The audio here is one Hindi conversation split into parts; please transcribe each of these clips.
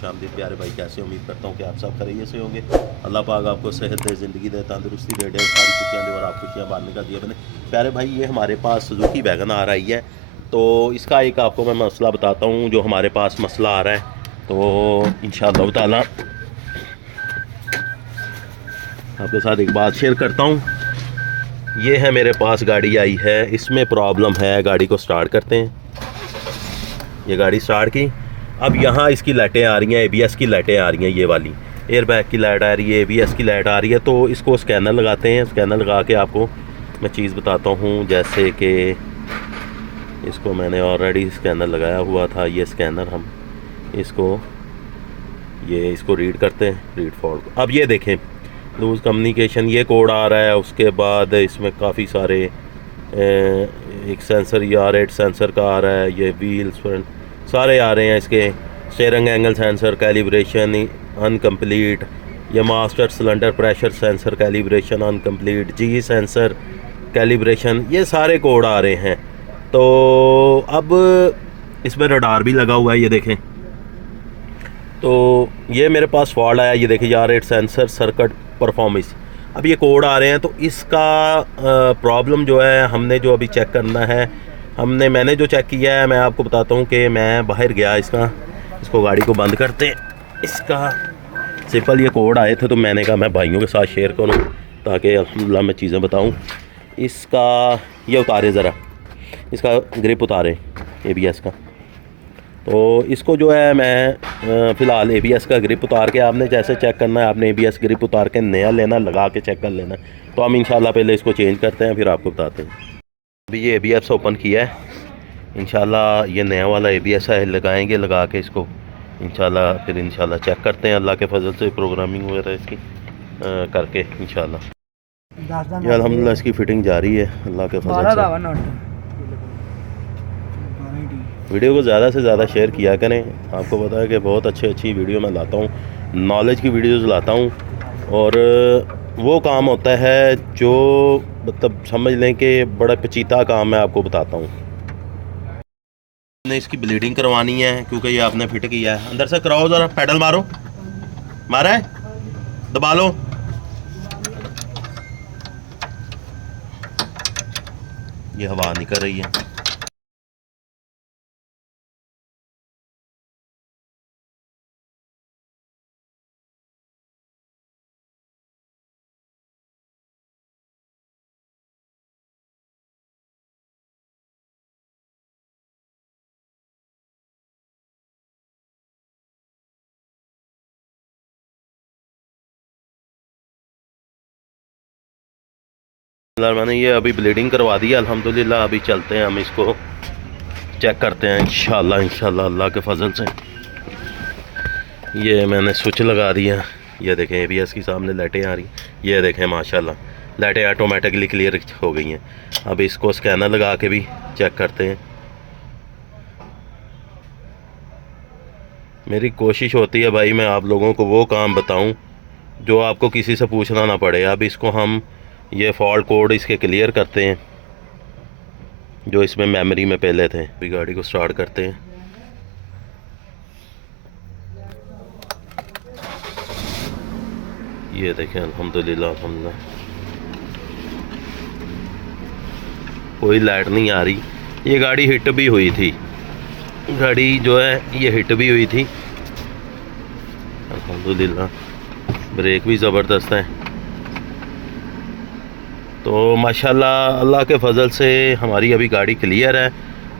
खुशामदीद प्यारे भाई, कैसे उम्मीद करता हूँ कि आप सब खैरियत से होंगे। अल्लाह पाक आपको सेहत दे, ज़िंदगी दे, तंदुरुस्ती दे, सारी खुशियाँ दे और आप खुशियाँ बांटने का दिया बने। प्यारे भाई, ये हमारे पास सुजुकी वैगन आ रही है, तो इसका एक आपको मैं मसला बताता हूँ जो हमारे पास मसला आ रहा है। तो इंशाअल्लाह ताला आपके साथ एक बात शेयर करता हूँ। ये है मेरे पास गाड़ी आई है, इसमें प्रॉब्लम है। गाड़ी को स्टार्ट करते हैं, ये गाड़ी स्टार्ट की। अब यहाँ इसकी लाइटें आ रही हैं, ABS की लाइटें आ रही हैं, ये वाली एयर बैग की लाइट आ रही है, ABS की लाइट आ रही है। तो इसको स्कैनर लगाते हैं। स्कैनर लगा के आपको मैं चीज़ बताता हूँ, जैसे कि इसको मैंने ऑलरेडी स्कैनर लगाया हुआ था। ये स्कैनर हम इसको रीड करते हैं, रीड फॉर। अब ये देखें, लूज़ कम्युनिकेशन ये कोड आ रहा है। उसके बाद इसमें काफ़ी सारे एक सेंसर, ये R8 सेंसर का आ रहा है, ये व्हील्स सारे आ रहे हैं इसके। Steering angle sensor calibration incomplete, ये master cylinder pressure sensor calibration incomplete, G sensor calibration, ये सारे कोड आ रहे हैं। तो अब इसमें रडार भी लगा हुआ है, ये देखें। तो ये मेरे पास फॉल्ट आया, ये देखिए R8 सेंसर सर्किट परफॉर्मेंस। अब ये कोड आ रहे हैं, तो इसका प्रॉब्लम जो है हमने जो अभी चेक करना है, मैंने जो चेक किया है, मैं आपको बताता हूँ कि मैं बाहर गया, इसको गाड़ी को बंद करते हैं। इसका सिंपल ये कोड आए थे, तो मैंने कहा मैं भाइयों के साथ शेयर करूँ ताकि अल्हम्दुलिल्लाह मैं चीज़ें बताऊँ। इसका ये उतारे ज़रा, इसका ग्रिप उतारे ABS का। तो इसको जो है मैं फ़िलहाल ABS का ग्रिप उतार के, आपने जैसे चेक करना है, आपने ABS ग्रिप उतार के नया लेना, लगा के चेक कर लेना। तो हम इंशाल्लाह पहले इसको चेंज करते हैं, फिर आपको बताते हैं। अभी ये ABS ओपन किया है, इंशाल्लाह ये नया वाला ABS है, लगाएंगे, लगा के इसको इंशाल्लाह फिर इंशाल्लाह चेक करते हैं। अल्लाह के फजल से प्रोग्रामिंग वगैरह इसकी करके इंशाल्लाह ये अल्हम्दुलिल्लाह इसकी फ़िटिंग जारी है अल्लाह के फजल से। वीडियो को ज़्यादा से ज़्यादा शेयर किया करें। आपको पता है कि बहुत अच्छी वीडियो मैं लाता हूँ, नॉलेज की वीडियोज़ लाता हूँ, और वो काम होता है जो मतलब समझ लें कि बड़ा पेचीदा काम मैं आपको बताता हूँ। इसकी ब्लीडिंग करवानी है क्योंकि ये आपने फिट किया है। अंदर से कराओ, ज़रा पैडल मारो, मारा है, दबा लो। ये हवा निकल रही है। मैंने ये अभी ब्लीडिंग करवा दी है अल्हम्दुलिल्लाह। अभी चलते हैं, हम इसको चेक करते हैं इंशाल्लाह अल्लाह के फजल से। ये मैंने स्विच लगा दिया, ये देखें ABS की सामने लाइटें आ रही, ये देखें माशाल्लाह लाइटें ऑटोमेटिकली क्लियर हो गई हैं। अब इसको स्कैनर लगा के भी चेक करते हैं। मेरी कोशिश होती है भाई, मैं आप लोगों को वो काम बताऊं जो आपको किसी से पूछना ना पड़े। अब इसको हम ये फॉल्ट कोड इसके क्लियर करते हैं जो इसमें मेमोरी में पहले थे। अभी गाड़ी को स्टार्ट करते हैं। ये देखें अल्हम्दुलिल्लाह कोई लाइट नहीं आ रही। ये गाड़ी हिट भी हुई थी, गाड़ी जो है ये हिट भी हुई थी अल्हम्दुलिल्लाह। ब्रेक भी ज़बरदस्त है। तो माशाल्लाह अल्लाह के फजल से हमारी अभी गाड़ी क्लियर है।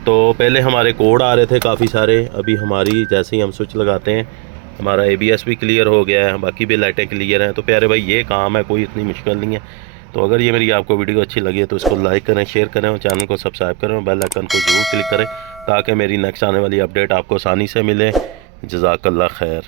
तो पहले हमारे कोड आ रहे थे काफ़ी सारे, अभी हमारी जैसे ही हम स्विच लगाते हैं हमारा ABS भी क्लियर हो गया है, बाकी भी लाइटें क्लियर हैं। तो प्यारे भाई ये काम है, कोई इतनी मुश्किल नहीं है। तो अगर ये मेरी आपको वीडियो अच्छी लगी है तो इसको लाइक करें, शेयर करें और चैनल को सब्सक्राइब करें और बेल आइकन को ज़रूर क्लिक करें ताकि मेरी नेक्स्ट आने वाली अपडेट आपको आसानी से मिले। जज़ाकल्लाह खैर।